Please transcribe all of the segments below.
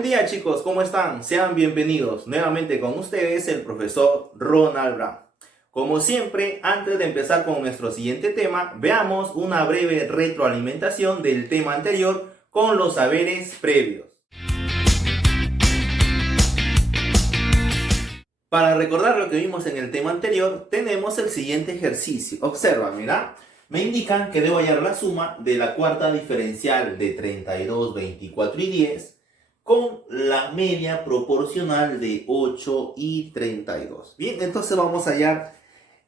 Buen día chicos, ¿cómo están? Sean bienvenidos nuevamente con ustedes el profesor Ronald Brown. Como siempre, antes de empezar con nuestro siguiente tema, veamos una breve retroalimentación del tema anterior con los saberes previos. Para recordar lo que vimos en el tema anterior, tenemos el siguiente ejercicio. Observa, mira. Me indican que debo hallar la suma de la cuarta diferencial de 32, 24 y 10 con la media proporcional de 8 y 32. Bien, entonces vamos a hallar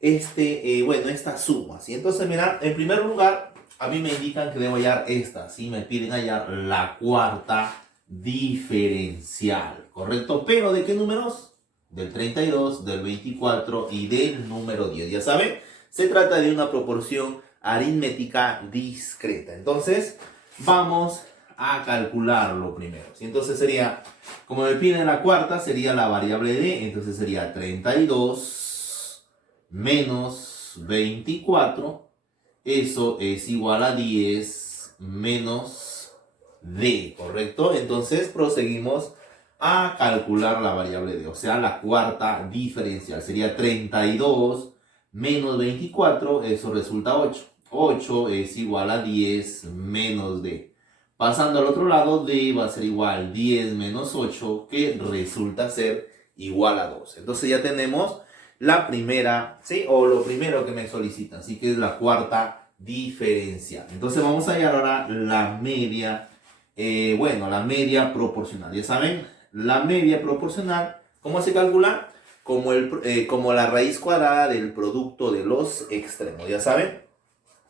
estas sumas. Y entonces, mira, en primer lugar, a mí me indican que debo hallar esta. ¿Sí? Me piden hallar la cuarta diferencial, ¿correcto? ¿Pero de qué números? Del 32, del 24 y del número 10. Ya saben, se trata de una proporción aritmética discreta. Entonces, vamos a calcularlo primero. ¿Sí? Entonces sería, como me piden la cuarta, sería la variable d. Entonces sería 32 menos 24. Eso es igual a 10 menos d, ¿correcto? Entonces proseguimos a calcular la variable d, o sea, la cuarta diferencial. Sería 32 menos 24, eso resulta 8. 8 es igual a 10 menos d. Pasando al otro lado, d va a ser igual 10 menos 8, que resulta ser igual a 12. Entonces ya tenemos la primera, ¿sí? O lo primero que me solicitan, así que es la cuarta diferencial. Entonces vamos a hallar ahora la media, la media proporcional. Ya saben, la media proporcional, ¿cómo se calcula? Como la raíz cuadrada del producto de los extremos. Ya saben,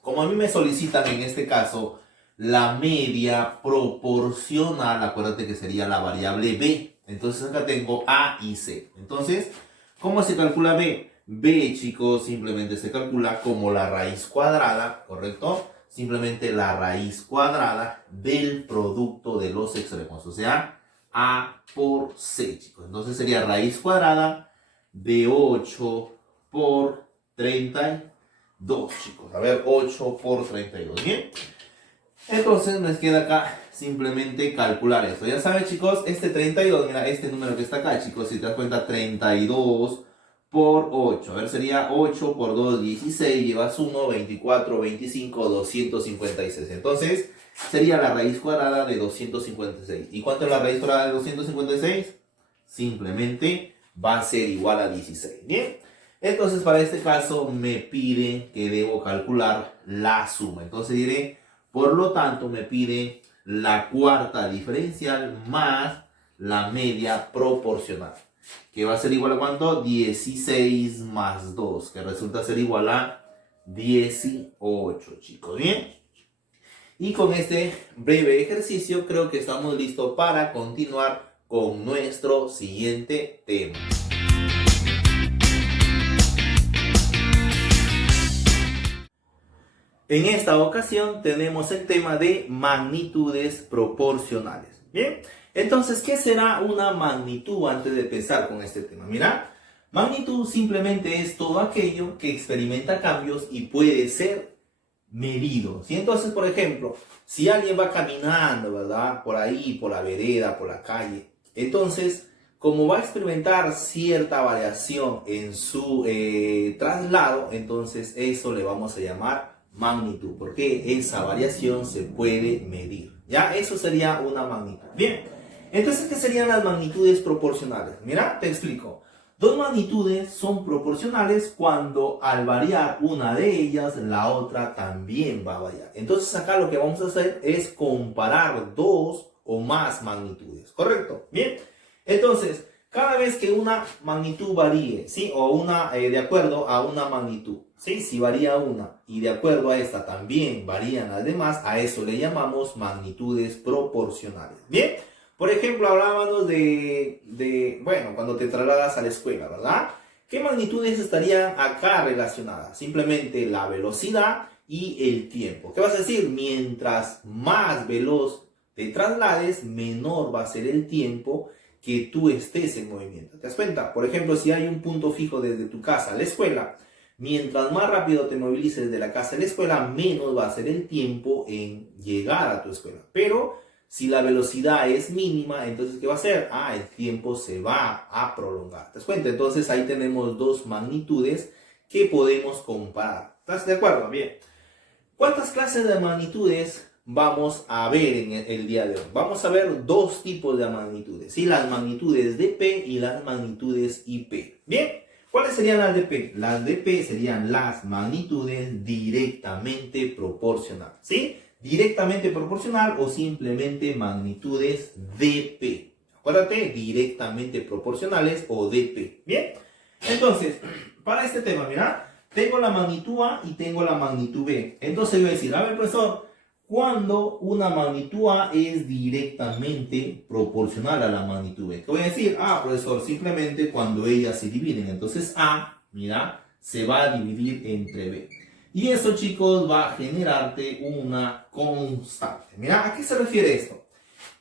como a mí me solicitan en este caso la media proporcional, acuérdate que sería la variable b. Entonces acá tengo a y c. Entonces, ¿cómo se calcula b? B, chicos, simplemente se calcula como la raíz cuadrada, ¿correcto? Simplemente la raíz cuadrada del producto de los extremos, o sea, a por c, chicos. Entonces sería raíz cuadrada de 8 por 32, chicos. A ver, 8 por 32, ¿bien? Entonces nos queda acá simplemente calcular esto. Ya saben, chicos, este 32, mira, este número que está acá, chicos, si te das cuenta, 32 por 8. A ver, sería 8 por 2, 16, llevas 1, 24, 25, 256. Entonces, sería la raíz cuadrada de 256. ¿Y cuánto es la raíz cuadrada de 256? Simplemente va a ser igual a 16. Bien, entonces para este caso me piden que debo calcular la suma. Entonces diré, por lo tanto me pide la cuarta diferencial más la media proporcional, que va a ser igual a ¿cuánto? 16 más 2, que resulta ser igual a 18, chicos. Bien, y con este breve ejercicio creo que estamos listos para continuar con nuestro siguiente tema. En esta ocasión tenemos el tema de magnitudes proporcionales. Bien, entonces, ¿qué será una magnitud antes de empezar con este tema? Mira, magnitud simplemente es todo aquello que experimenta cambios y puede ser medido. ¿Sí? Entonces, por ejemplo, si alguien va caminando, ¿verdad? Por ahí, por la vereda, por la calle, entonces, como va a experimentar cierta variación en su traslado, entonces eso le vamos a llamar magnitud, porque esa variación se puede medir. Ya, eso sería una magnitud. Bien, entonces, ¿qué serían las magnitudes proporcionales? Mira, te explico. Dos magnitudes son proporcionales cuando al variar una de ellas, la otra también va a variar. Entonces acá lo que vamos a hacer es comparar dos o más magnitudes, ¿correcto? Bien, entonces, cada vez que una magnitud varíe, ¿sí? O una de acuerdo a una magnitud, ¿sí? Si varía una y de acuerdo a esta también varían las demás, a eso le llamamos magnitudes proporcionales. Bien, por ejemplo, hablábamos cuando te trasladas a la escuela, ¿verdad? ¿Qué magnitudes estarían acá relacionadas? Simplemente la velocidad y el tiempo. ¿Qué vas a decir? Mientras más veloz te traslades, menor va a ser el tiempo que tú estés en movimiento. ¿Te das cuenta? Por ejemplo, si hay un punto fijo desde tu casa a la escuela, mientras más rápido te movilices de la casa a la escuela, menos va a ser el tiempo en llegar a tu escuela. Pero Si la velocidad es mínima, entonces ¿qué va a hacer? El tiempo se va a prolongar. ¿Te das cuenta? Entonces ahí tenemos dos magnitudes que podemos comparar. ¿Estás de acuerdo? Bien. ¿Cuántas clases de magnitudes vamos a ver en el día de hoy? Vamos a ver dos tipos de magnitudes, ¿sí? Las magnitudes de P y las magnitudes IP. Bien, ¿cuáles serían las de P? Las de P serían las magnitudes directamente proporcionales, ¿sí? Directamente proporcional o simplemente magnitudes de P. Acuérdate, directamente proporcionales o de P. Bien, entonces, para este tema, mira. Tengo la magnitud A y tengo la magnitud B. Entonces yo voy a decir, a ver, profesor, ¿cuándo una magnitud A es directamente proporcional a la magnitud B? ¿Qué voy a decir? Profesor, simplemente cuando ellas se dividen. Entonces A, mira, se va a dividir entre B. Y eso, chicos, va a generarte una constante. Mira, ¿a qué se refiere esto?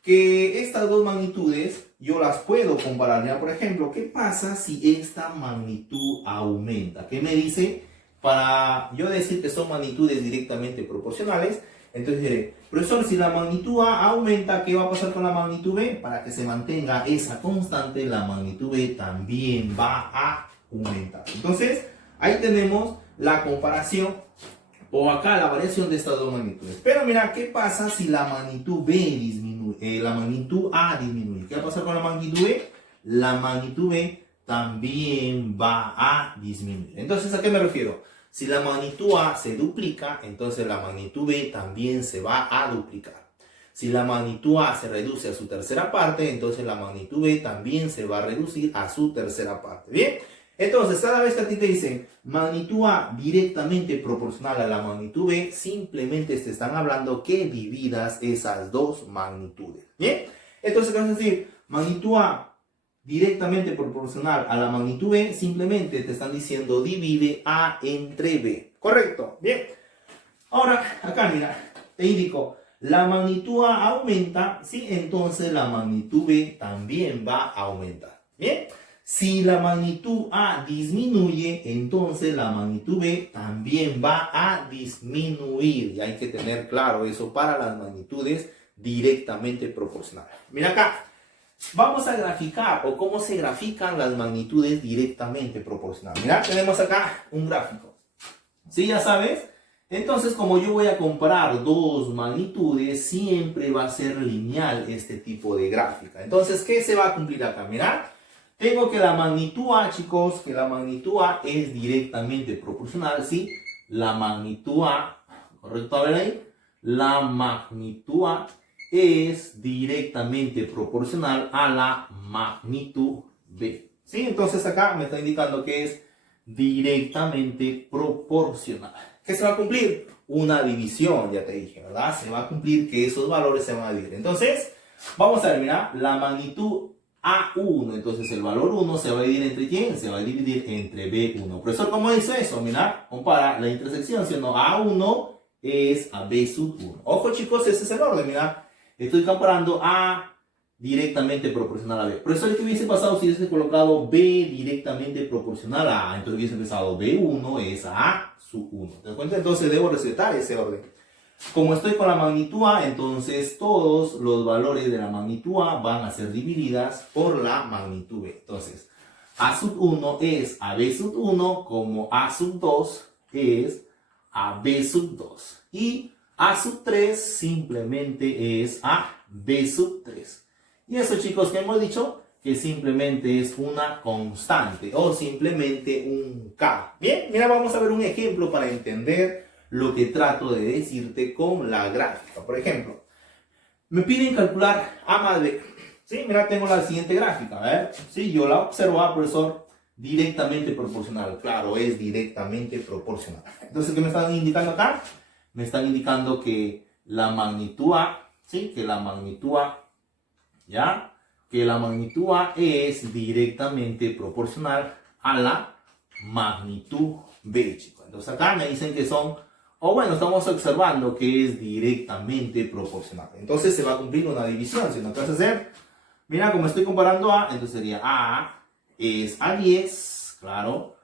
Que estas dos magnitudes yo las puedo comparar. Mira, por ejemplo, ¿qué pasa si esta magnitud aumenta? ¿Qué me dice? Para yo decir que son magnitudes directamente proporcionales, entonces diré, profesor, si la magnitud A aumenta, ¿qué va a pasar con la magnitud B? Para que se mantenga esa constante, la magnitud B también va a aumentar. Entonces, ahí tenemos la comparación o acá la variación de estas dos magnitudes. Pero mira, ¿qué pasa si la magnitud B disminuye? La magnitud A disminuye. ¿Qué va a pasar con la magnitud B? La magnitud B también va a disminuir. Entonces, ¿a qué me refiero? Si la magnitud A se duplica, entonces la magnitud B también se va a duplicar. Si la magnitud A se reduce a su tercera parte, entonces la magnitud B también se va a reducir a su tercera parte. ¿Bien? Entonces, cada vez que a ti te dicen magnitud A directamente proporcional a la magnitud B, simplemente te están hablando que dividas esas dos magnitudes. ¿Bien? Entonces, ¿qué vas a decir? Magnitud A directamente proporcional a la magnitud B, simplemente te están diciendo divide A entre B. ¿Correcto? Bien. Ahora, acá mira, te indico, la magnitud A aumenta, ¿sí? Entonces la magnitud B también va a aumentar. ¿Bien? Si la magnitud A disminuye, entonces la magnitud B también va a disminuir. Y hay que tener claro eso para las magnitudes directamente proporcionales. Mira acá, vamos a graficar o cómo se grafican las magnitudes directamente proporcionales. Mira, tenemos acá un gráfico. ¿Sí? Ya sabes. Entonces, como yo voy a comparar dos magnitudes, siempre va a ser lineal este tipo de gráfica. Entonces, ¿qué se va a cumplir acá? Mira. Tengo que la magnitud A, chicos, que la magnitud A es directamente proporcional, ¿sí? La magnitud A, ¿correcto? A ver ahí. La magnitud A es directamente proporcional a la magnitud B, ¿sí? Entonces acá me está indicando que es directamente proporcional. ¿Qué se va a cumplir? Una división, ya te dije, ¿verdad? Se va a cumplir que esos valores se van a dividir. Entonces, vamos a ver, mira, la magnitud A1, entonces el valor 1 se va a dividir entre ¿quién? Se va a dividir entre B1. Profesor, ¿cómo es eso? Mira, compara la intersección, siendo A1 es a B sub 1. Ojo, chicos, ese es el orden, mira. Estoy comparando A directamente proporcional a B. Profesor, ¿qué hubiese pasado si hubiese colocado B directamente proporcional a A? Entonces hubiese empezado B1 es a A sub 1. ¿Te das cuenta? Entonces debo respetar ese orden. Como estoy con la magnitud A, entonces todos los valores de la magnitud A van a ser divididas por la magnitud B. Entonces, A sub 1 es a B sub 1, como A sub 2 es a B sub 2. Y A sub 3 simplemente es a B sub 3. Y eso, chicos, que hemos dicho que simplemente es una constante o simplemente un K. Bien, mira, vamos a ver un ejemplo para entender lo que trato de decirte con la gráfica. Por ejemplo, me piden calcular A más B. Sí, mira, tengo la siguiente gráfica. A ver, sí, yo la observo, profesor, directamente proporcional. Claro, es directamente proporcional. Entonces, ¿qué me están indicando acá? Me están indicando que la magnitud A, sí, que la magnitud A, ¿ya? Que la magnitud A es directamente proporcional a la magnitud B, chicos. Entonces, acá me dicen que son, o bueno, estamos observando que es directamente proporcional. Entonces se va a cumplir una división. Si no te vas a hacer, mira, como estoy comparando A, entonces sería A es a 10, claro,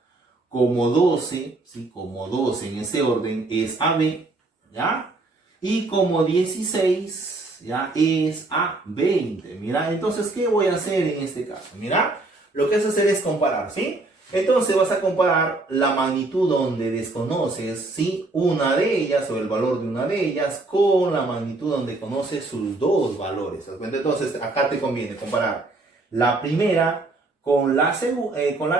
como 12, ¿sí? Como 12 en ese orden es a B, ¿ya? Y como 16 10, ya es a 20. Mira, entonces, ¿qué voy a hacer en este caso? Mira, lo que vas a hacer es comparar, ¿sí? Entonces vas a comparar la magnitud donde desconoces, ¿sí? Una de ellas o el valor de una de ellas con la magnitud donde conoces sus dos valores. ¿Te das cuenta? Entonces acá te conviene comparar la primera con la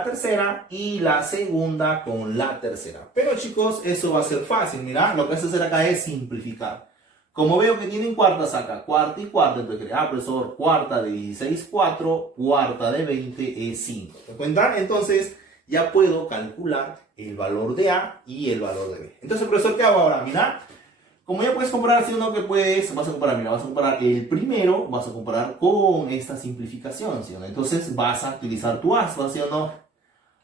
tercera y la segunda con la tercera. Pero chicos, eso va a ser fácil. Mira, lo que vas a hacer acá es simplificar. Como veo que tienen cuartas acá, cuarta y cuarta, entonces, profesor, cuarta de 16, 4, cuarta de 20 es 5. ¿Te cuenta? Entonces, ya puedo calcular el valor de A y el valor de B. Entonces, profesor, ¿qué hago ahora? Mira, como ya puedes comparar, si uno que puedes, vas a comparar, mira, vas a comparar el primero, vas a comparar con esta simplificación, ¿sí o no? Entonces, vas a utilizar tu aspa, ¿sí o no?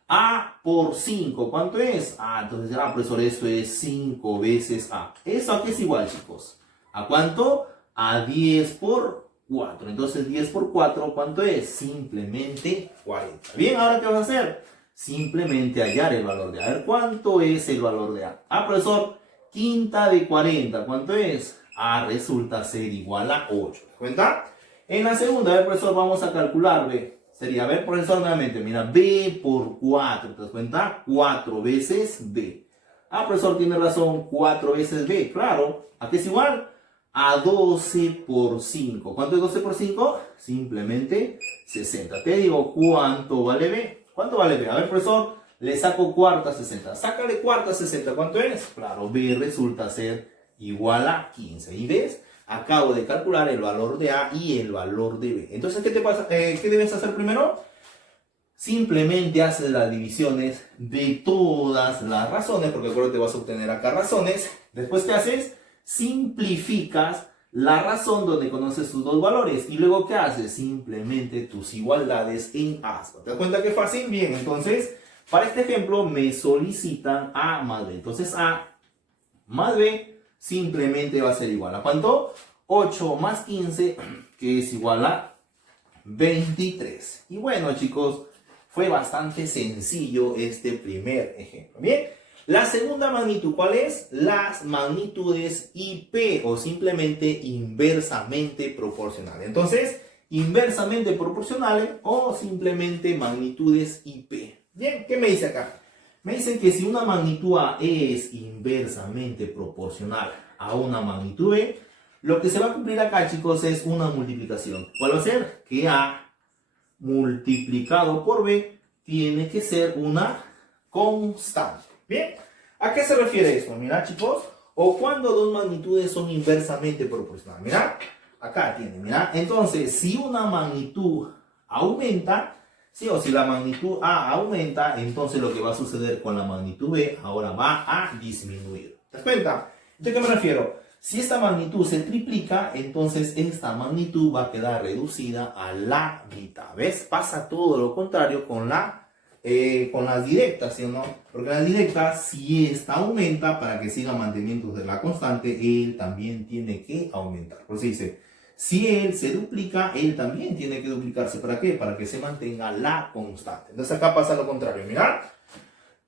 A por 5, ¿cuánto es? Entonces, profesor, esto es 5 veces A. ¿Esto aquí es igual, chicos? ¿A cuánto? A 10 por 4. Entonces 10 por 4, ¿cuánto es? Simplemente 40. Bien, ¿ahora qué vas a hacer? Simplemente hallar el valor de A. A ver, ¿cuánto es el valor de A? Profesor, quinta de 40, ¿cuánto es? Resulta ser igual a 8. ¿Te das cuenta? En la segunda, a ver, profesor, vamos a calcular B. Sería, a ver, profesor, nuevamente, mira, B por 4. ¿Te das cuenta? 4 veces B. Profesor, tiene razón, 4 veces B. Claro, ¿a qué es igual? A 12 por 5. ¿Cuánto es 12 por 5? Simplemente 60. Te digo, ¿cuánto vale B? ¿Cuánto vale B? A ver, profesor, le saco cuarta 60. Sácale cuarta 60. ¿Cuánto es? Claro, B resulta ser igual a 15. ¿Y ves? Acabo de calcular el valor de A y el valor de B. Entonces, ¿qué te pasa? ¿Qué debes hacer primero? Simplemente haces las divisiones de todas las razones, porque acuérdate, vas a obtener acá razones. Después, ¿qué haces? Simplificas la razón donde conoces tus dos valores. Y luego, ¿qué haces? Simplemente tus igualdades en aspa. ¿Te das cuenta que fácil? Bien, entonces, para este ejemplo me solicitan A más B. Entonces, A más B simplemente va a ser igual a ¿cuánto? 8 más 15, que es igual a 23. Y bueno, chicos, fue bastante sencillo este primer ejemplo. Bien. La segunda magnitud, ¿cuál es? Las magnitudes IP o simplemente inversamente proporcionales. Entonces, inversamente proporcionales o simplemente magnitudes IP. Bien, ¿qué me dice acá? Me dice que si una magnitud A es inversamente proporcional a una magnitud B, lo que se va a cumplir acá, chicos, es una multiplicación. ¿Cuál va a ser? Que A multiplicado por B tiene que ser una constante. Bien, ¿a qué se refiere esto? Mira, chicos, o cuando dos magnitudes son inversamente proporcionales. Mira, acá tiene, mira. Entonces, si una magnitud aumenta, sí, o si la magnitud A aumenta, entonces lo que va a suceder con la magnitud B ahora va a disminuir. ¿Te das cuenta? ¿De qué me refiero? Si esta magnitud se triplica, entonces esta magnitud va a quedar reducida a la mitad. ¿Ves? Pasa todo lo contrario con las directas, ¿sí o no? Porque las directas, si esta aumenta, para que siga manteniendo de la constante, él también tiene que aumentar. Por eso dice, si él se duplica, él también tiene que duplicarse. ¿Para qué? Para que se mantenga la constante. Entonces acá pasa lo contrario, mirad.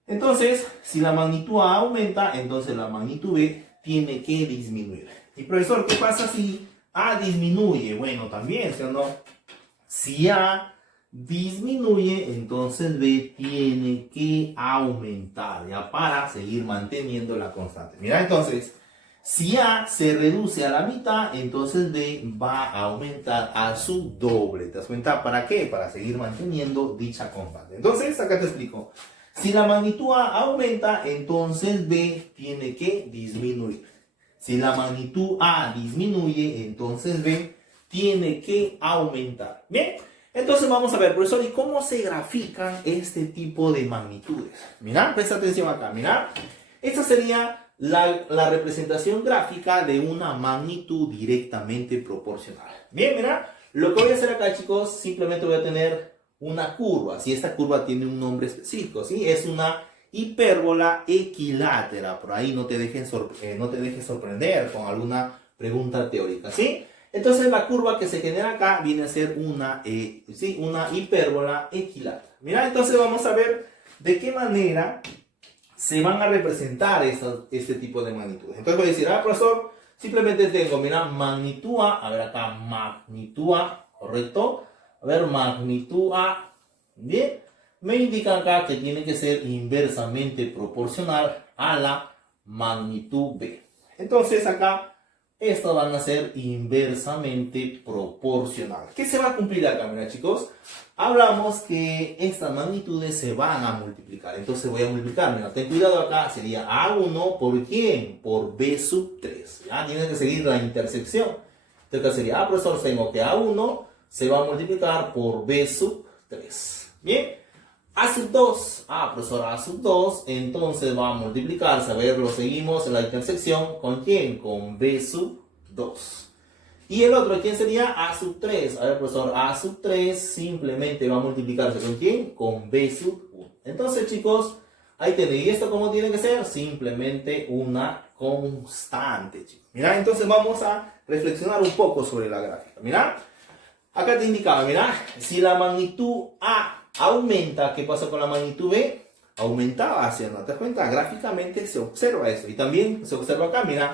Entonces, si la magnitud A aumenta, entonces la magnitud B tiene que disminuir. Y profesor, ¿qué pasa si A disminuye? Bueno, también, ¿sí o no? Si A disminuye, entonces B tiene que aumentar, ya para seguir manteniendo la constante. Mira, entonces, si A se reduce a la mitad, entonces B va a aumentar a su doble. ¿Te das cuenta? ¿Para qué? Para seguir manteniendo dicha constante. Entonces, acá te explico. Si la magnitud A aumenta, entonces B tiene que disminuir. Si la magnitud A disminuye, entonces B tiene que aumentar. Bien. Entonces vamos a ver, profesor, ¿y cómo se grafican este tipo de magnitudes? Mira, presta atención acá, mira. Esta sería la representación gráfica de una magnitud directamente proporcional. Bien, mira, lo que voy a hacer acá, chicos, simplemente voy a tener una curva. Si esta curva tiene un nombre específico, ¿sí? Es una hipérbola equilátera. Por ahí no te dejes sorprender con alguna pregunta teórica, ¿sí? Entonces la curva que se genera acá viene a ser una hipérbola equilátera. Mira, entonces vamos a ver de qué manera se van a representar este tipo de magnitudes. Entonces voy a decir, profesor, Simplemente tengo, mira, magnitud A, ver acá, magnitud A, ¿correcto? A ver, magnitud A, bien, me indica acá que tiene que ser inversamente proporcional a la magnitud B. Entonces acá, estas van a ser inversamente proporcionales. ¿Qué se va a cumplir acá, mira chicos? Hablamos que estas magnitudes se van a multiplicar. Entonces voy a multiplicar. Mira, ten cuidado acá. Sería A1 por ¿quién? Por B sub 3. ¿Ya? Tienes que seguir la intersección. Entonces acá sería, profesor, tengo que A1 se va a multiplicar por B sub 3. Bien. A sub 2. Profesor, A sub 2. Entonces va a multiplicarse. A ver, lo seguimos en la intersección. ¿Con quién? Con B sub 2. Y el otro, ¿quién sería? A sub 3. A ver, profesor, A sub 3 simplemente va a multiplicarse ¿con quién? Con B sub 1. Entonces, chicos, ahí tenéis. ¿Y esto cómo tiene que ser? Simplemente una constante, chicos. Mira, entonces vamos a reflexionar un poco sobre la gráfica. Mira, acá te indicaba, mira, si la magnitud A aumenta, ¿qué pasa con la magnitud B? Aumentaba hacia, ¿no te das cuenta? Gráficamente se observa eso. Y también se observa acá, mira.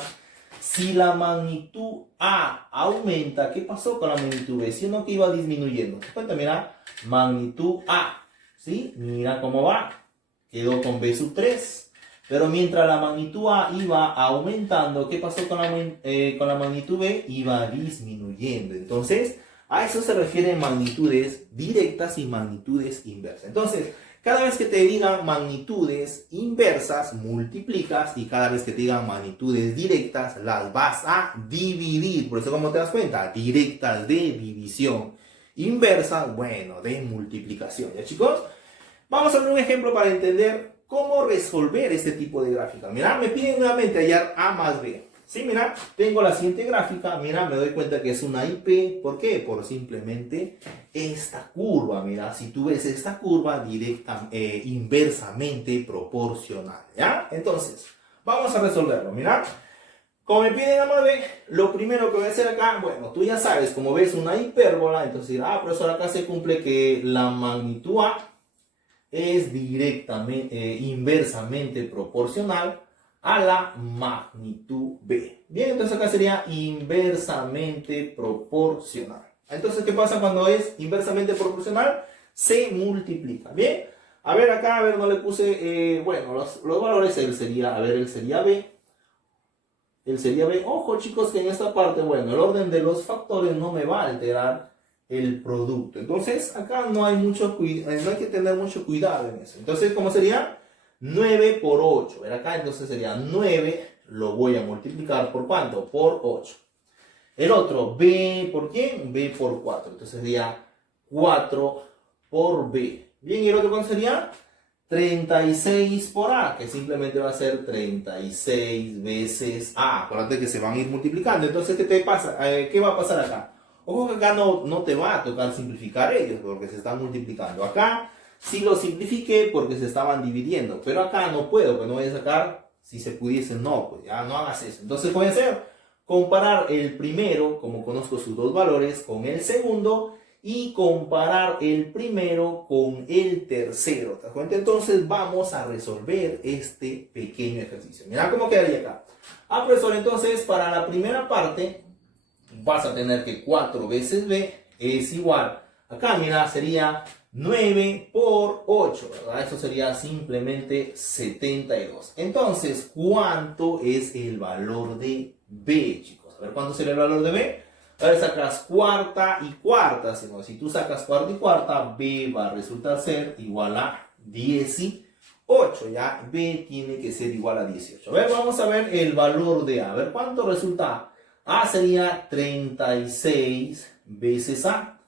Si la magnitud A aumenta, ¿qué pasó con la magnitud B? Si uno que iba disminuyendo. ¿Te das cuenta? Mira, magnitud A. ¿Sí? Mira cómo va. Quedó con B sub 3. Pero mientras la magnitud A iba aumentando, ¿qué pasó con la magnitud B? Iba disminuyendo. Entonces, a eso se refieren magnitudes directas y magnitudes inversas. Entonces, cada vez que te digan magnitudes inversas, multiplicas, y cada vez que te digan magnitudes directas, las vas a dividir. Por eso, ¿cómo te das cuenta? Directas de división, inversas, bueno, de multiplicación. ¿Ya, chicos? Vamos a ver un ejemplo para entender cómo resolver este tipo de gráfica. Mira, me piden nuevamente hallar A más B. Sí, mira, tengo la siguiente gráfica, mira, me doy cuenta que es una IP. ¿Por qué? Por simplemente esta curva. Mira, si tú ves esta curva inversamente proporcional, ¿ya? Entonces, vamos a resolverlo, mira. Como me piden A más B, lo primero que voy a hacer acá, bueno, tú ya sabes, como ves una hipérbola, entonces, profesor, acá se cumple que la magnitud A es directamente, inversamente proporcional a la magnitud B. Bien, entonces acá sería inversamente proporcional. Entonces, ¿qué pasa cuando es inversamente proporcional? Se multiplica. Bien, a ver acá, a ver, no le puse, bueno, los valores, él sería, a ver, él sería B. Él sería B. Ojo, chicos, que en esta parte, bueno, el orden de los factores no me va a alterar el producto. Entonces, acá no hay que tener mucho cuidado en eso. Entonces, ¿cómo sería? 9 por 8. Ver acá, entonces sería 9, lo voy a multiplicar por ¿cuánto? Por 8. El otro, B por quién? B por 4. Entonces sería 4 por B. Bien, ¿y el otro cuánto sería? 36 por A, que simplemente va a ser 36 veces A. Acuérdate que se van a ir multiplicando. Entonces, ¿qué te pasa? ¿Qué va a pasar acá? Ojo que acá no te va a tocar simplificar ellos, porque se están multiplicando. Acá sí lo simplifiqué porque se estaban dividiendo, pero acá no puedo, pues no voy a sacar, si se pudiese, no, pues ya no hagas eso. Entonces, ¿qué voy a hacer? Comparar el primero, como conozco sus dos valores, con el segundo, y comparar el primero con el tercero. ¿Te das cuenta? Entonces, vamos a resolver este pequeño ejercicio. Mira cómo quedaría acá. Profesor, entonces, para la primera parte, vas a tener que 4 veces B es igual. Acá, mira, sería 9 por 8, ¿verdad? Eso sería simplemente 72. Entonces, ¿cuánto es el valor de B, chicos? A ver, ¿cuánto será el valor de B? A ver, sacas cuarta y cuarta. Si tú sacas cuarta y cuarta, B va a resultar ser igual a 18. Ya, B tiene que ser igual a 18. A ver, vamos a ver el valor de A. A ver, ¿cuánto resulta? A sería 36 veces A.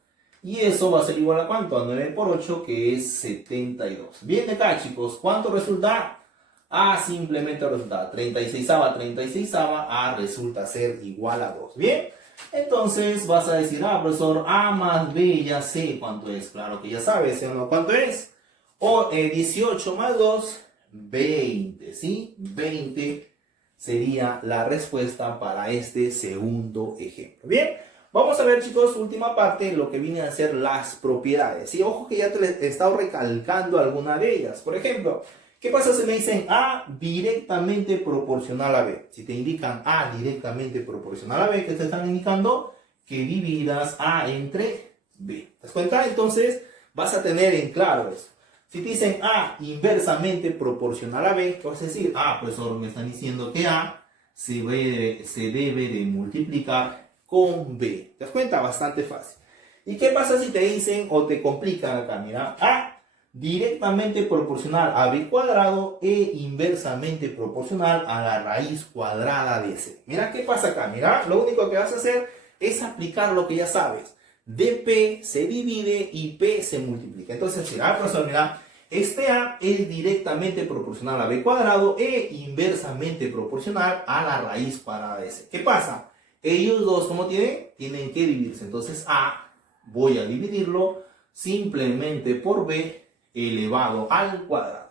Y eso va a ser igual a ¿cuánto? A 9 por 8, que es 72. Bien, de acá, chicos, ¿cuánto resulta? A simplemente resulta 36ava, 36ava. A resulta ser igual a 2. Bien, entonces vas a decir, profesor, A más B, ya sé cuánto es. Claro que ya sabes, ¿sí o no? ¿Cuánto es? 18 más 2, 20, ¿sí? 20 sería la respuesta para este segundo ejemplo. Bien, vamos a ver, chicos, última parte, lo que viene a ser las propiedades. Y ojo que ya te he estado recalcando alguna de ellas. Por ejemplo, ¿Qué pasa si me dicen A directamente proporcional a B? Si te indican A directamente proporcional a B, ¿qué te están indicando? Que dividas A entre B. ¿Te das cuenta? Entonces vas a tener en claro eso. Si te dicen A inversamente proporcional a B, ¿qué vas a decir? Ah, profesor, me están diciendo que A se debe de multiplicar con B. ¿Te das cuenta? Bastante fácil. ¿Y qué pasa si te dicen o te complican acá? Mira, A directamente proporcional a B cuadrado e inversamente proporcional a la raíz cuadrada de C. Mira qué pasa acá. Mira, lo único que vas a hacer es aplicar lo que ya sabes. dP se divide y P se multiplica. Entonces, mira, profesor, mira, este A es directamente proporcional a B cuadrado e inversamente proporcional a la raíz cuadrada de C. ¿Qué pasa? Ellos dos, ¿cómo tienen? Tienen que dividirse. Entonces, A voy a dividirlo simplemente por B elevado al cuadrado.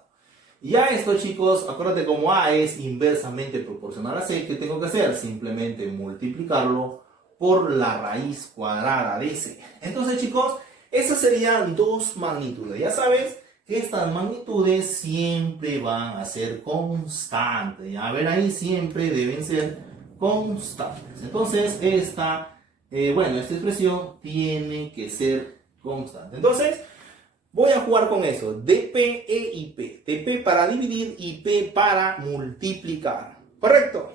Ya esto, chicos, acuérdate, como A es inversamente proporcional a C, ¿qué tengo que hacer? Simplemente multiplicarlo por la raíz cuadrada de C. Entonces, chicos, esas serían dos magnitudes. Ya sabes que estas magnitudes siempre van a ser constantes. A ver, ahí siempre deben ser constantes. Entonces, esta expresión tiene que ser constante. Entonces, voy a jugar con eso. dP, E y P. dP para dividir y P para multiplicar. ¿Correcto?